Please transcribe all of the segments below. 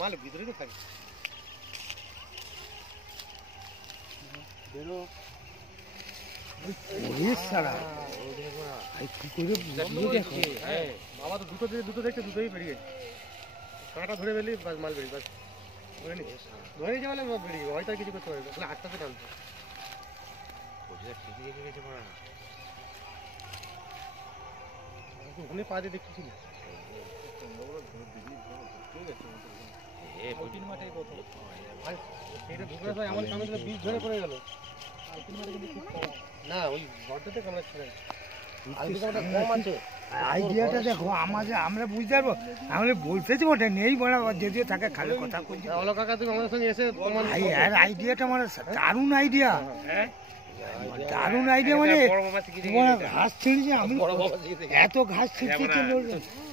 মাল ভিতরে তো থাকে বেরো বাবা তো দুটো দেখতে দুটোই বেরিয়ে কাঁটা ধরে বেরিয়ে মাল বেরিয়ে বাস ধরে নিয়ে যাওয়ালে বেরিয়ে হয়তো কিছু করতে পারবে তাহলে আস্তে আস্তে টানবে ঠিকই রেখে গেছে পড়া ওখানে পা দিয়ে দেখতেছি না না ওই বড্ডতে কামড়াচ্ছে আইডিয়াটা দেখো আমাদের আমরা বুঝতে পারবো আমরা বলতেছি ওটা নেই বলা যদিও থাকে খালি কথা কইছি ওলো কাকা তুমি আমাদের সঙ্গে এসে আর আইডিয়াটা আমার দারুণ আইডিয়া দারুণ আইডিয়া মানে ঘাস ছিঁড়ছে আমি এত ঘাস ছিঁড়ছে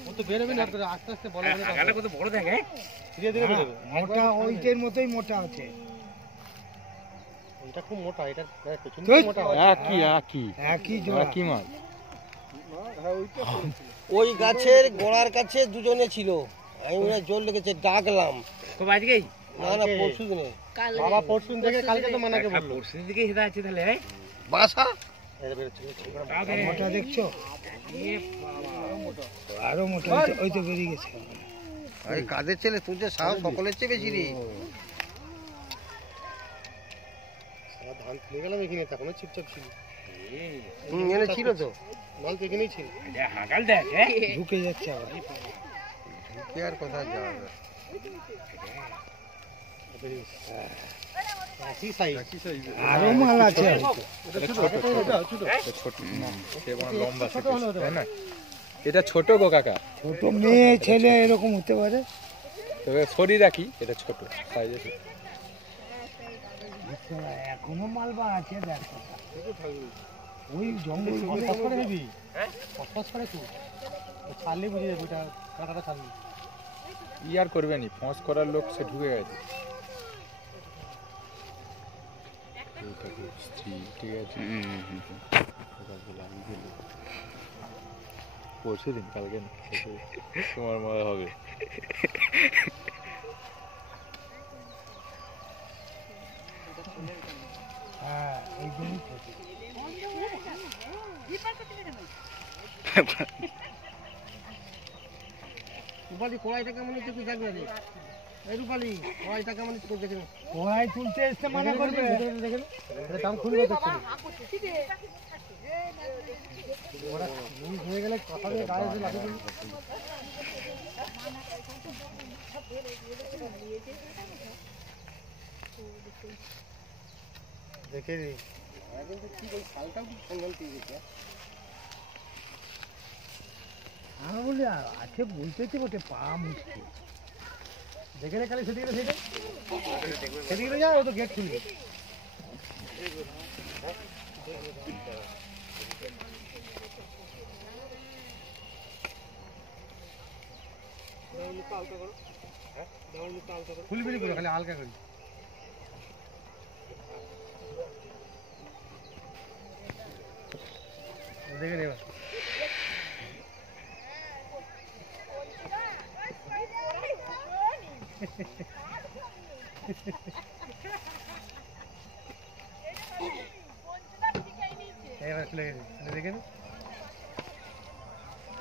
ও তো বেরোবে না আস্তে আস্তে বলে কত বড় দেখে ধীরে ধীরে বেরোবে মোটা ওইটার মতোই মোটা আছে এটা খুব মোটা এটা পেছনে মোটা একই মাল ওই গাছের গোড়ার কাছে দুজনে ছিল আমি জোর লেগেছে ডাকলাম তো আজকেই না পরশু দিনে বাবা পরশু থেকে কালকে তো মানাকে বললো পরশু থেকে হেদা আছে তাহলে বাসা মোটা দেখছো আরো মোটা ওই তো বেরিয়ে গেছে আরে কাদের ছেলে তুই যে সাহস সকলের চেয়ে বেশি রে ধান তুলে গেলাম এখানে তখন চুপচাপ ছিল এনে ছিল তো মাল তো এখানেই ছিল হাগাল দেখ ঢুকে যাচ্ছে আবার ঢুকে আর কোথায় যাওয়া যাবে আরো মাল আছে এটা ছোট গো কাকা ছোট মেয়ে ছেলে এরকম হতে পারে তবে শরীর রাখি এটা ছোট সাইজে এখনো মালবা আছে দেখ ওই জঙ্গল দিবি করে ছাড়লে বুঝে যাবে ওটা কাঁটাটা ছাড়লি আর করবে নি ফোঁস করার লোক সে ঢুকে গেছে ঠিক আছে পরশু দিন কালকে তোমার মজা হবে হ্যাঁ এই জন্যই রূপালি কড়াইটা কেমন হচ্ছে তুই দেখবে রে এই রূপালি কড়াইটা কেমন হচ্ছে দেখে কড়াই তুলতে এসে মানা করবে দেখেন দাম খুলবে দেখছেন ওরা হয়ে গেলে কথা দিয়ে গায়ে এসে লাগিয়ে দিন দেখে রে কিন্তু ঠিক ওই শালটাও কি সন্ধান পেয়ে গেছে আমি বলি আছে বলতেছি বটে পা মুশকিল দেখে রে খালি সেদিকে সেদিকে যা ও তো গেট খুলবে খুলবি না খালি হালকা করি দেখে নে এবার এবার খুলে গেছে দেখে নে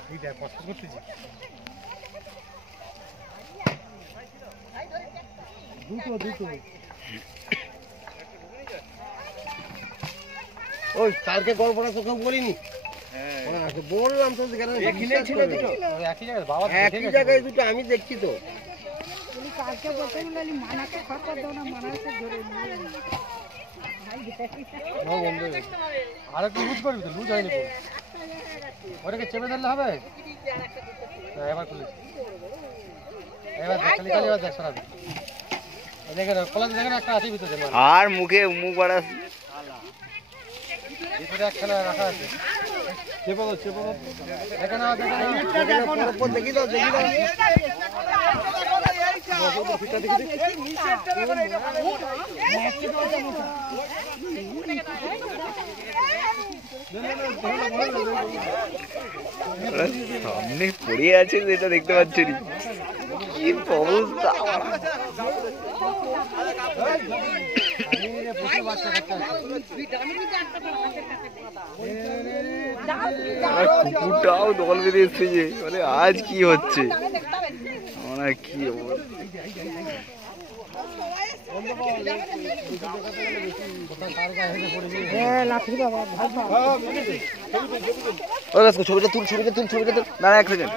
এইটা কষ্ট করতেছি দুটো ওই কালকে গল্পটা তোকে বলিনি বললাম তো একই জায়গায় দুটো আমি দেখছি তো কালকে বলতে গেলে মানাকে খরচ দাও না মানাকে ধরে আর একটু লুজ করবি তো লুজ হয়নি ওটাকে চেপে ধরলে হবে এবার খুলেছি এবার খালি খালি এবার দেখ সরাবি দেখেন খোলা দেখেন একটা আছে ভিতরে আর মুখে মুখ বাড়া ভিতরে একখানা রাখা আছে দেখে না দেখি দাও সামনে পড়ে আছে যেটা দেখতে পাচ্ছি না। কি অবস্থা! কুকুরটাও দল বেঁধে এসছে যে, মানে আজ কি হচ্ছে মানে কি ছবিটা তুল, ছবিটা তুল, ছবিটা তুল। দাঁড়া এক সেকেন্ড।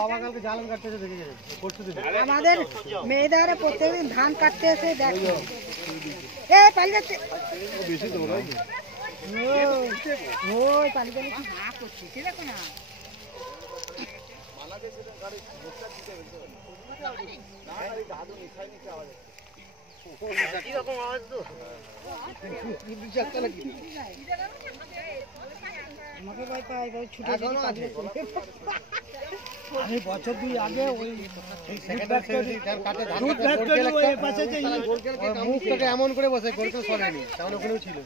বাবা কালকে জালন কাটতে এসে দেখে গেছে পরশু দিন। আমাদের মেয়েদের প্রত্যেকদিন ধান কাটতে এসে দেখো এ পালিয়ে যাচ্ছে বেশি তো নয় ওই পালিয়ে গেলে কি হা করছিস দেখো না আমাকে ভয় পাই ছুটে আমি বছর 2 আগে ওই মুখটাকে এমন করে বসে গোলকেও সরেনি, তেমন ওখানেও ছিল।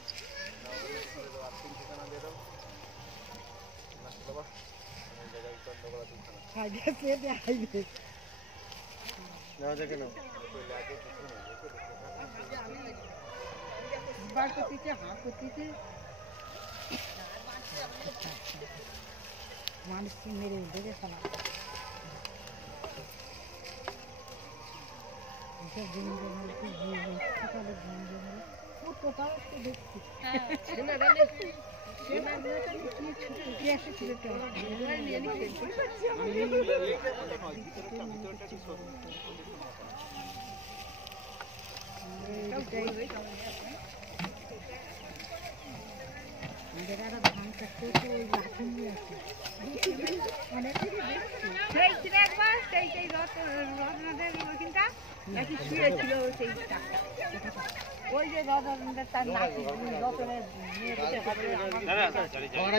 না দেখে না মানুষ মেরে দেখে শোনা ধান কাটতে ওই লাঠি নিয়ে আসে ওই যে তার নাকি রতনের